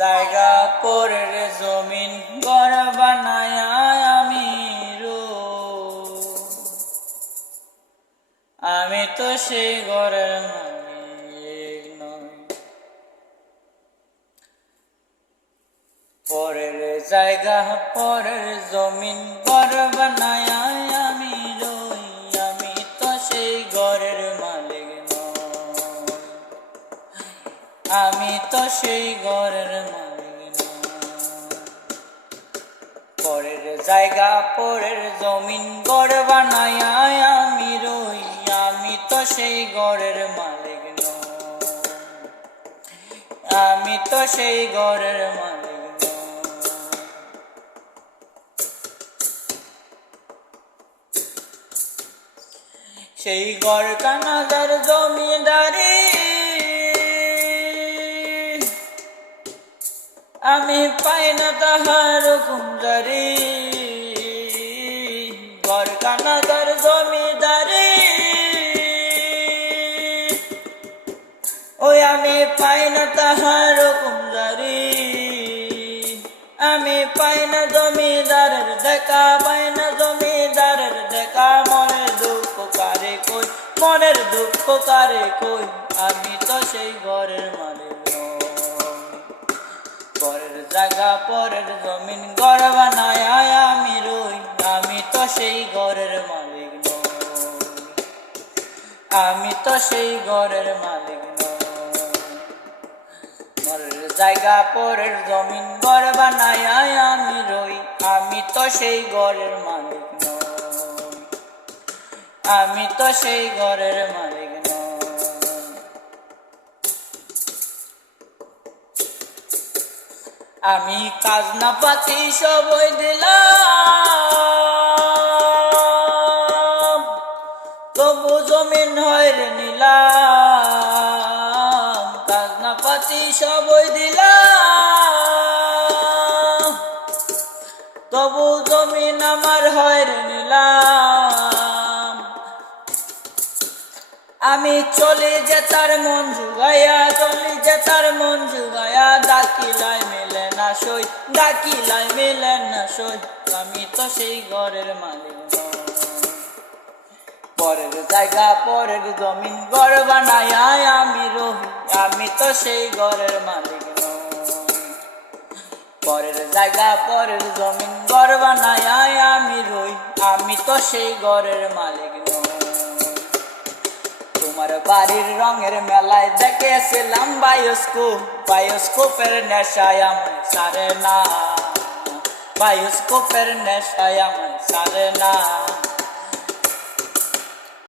জায়গা পরের জমিন ঘর বানায় আমি আমি তো সেই ঘরের মালিক নই। পরের জায়গা পরের জমিন ঘর বানায় আমি রই, আমি তো সেই ঘরের মালিক নই। আমি তো সেই ঘরের মালিক নই। পরের জায়গা পরের জমিন ঘর বানায় আমি রই, আমি তো সেই ঘরের মালিক নই। আমি তো সেই ঘরের মালিক নই। সেই ঘর কানাদার জমিদারি আমি পাই না তাহার কুঞ্জারি। ঘর কানাদার জমিদারি ওই আমি পাই না তাহার কুঞ্জারি। আমি পাই না জমিদারের দেখা, পাই না জমিদারের দেখা। মনের দুঃখ কারে কই, মনের দুঃখ কারে কই, আমি তো সেই ঘরের মালিক নই। পরের জায়গা পরের জমিন ঘর বানায় আমি রই, আমি তো সেই ঘরের মালিক নই। আমি তো সেই ঘরের মালিক নই। পরের জায়গা পরের জমিন ঘর বানায় আমি রই, আমি তো সেই ঘরের মালিক নই। আমি তো সেই ঘরের মালিক নই। আমি খাজনা পাতি সবই দিলাম, তবু জমিন হয় রে নিলাম। খাজনা পাতি সবই দিলাম, তবু জমিন আমার হয় রে নিলাম। আমি চলি যে তার মন জুগাইয়া, চলি যে তার মন জুগাইয়া। ডাকিলাই মেলে না সই, ডাকিলাই মেলে না সই, আমি তো সেই ঘরের মালিক নই। পরের জায়গা পরের জমিন ঘর বানায় আমি রই, আমি তো সেই ঘরের মালিক নই। পরের জায়গা পরের জমিন ঘর বানায় আমি রই, আমি তো সেই ঘরের মালিক নই। তোমার বাড়ির রঙের মেলায় দেখেছিলাম বায়োস্কোপ, বায়োস্কোপের নেশায় আমায় সারে না, বায়োস্কোপের নেশায় আমায় সারে না।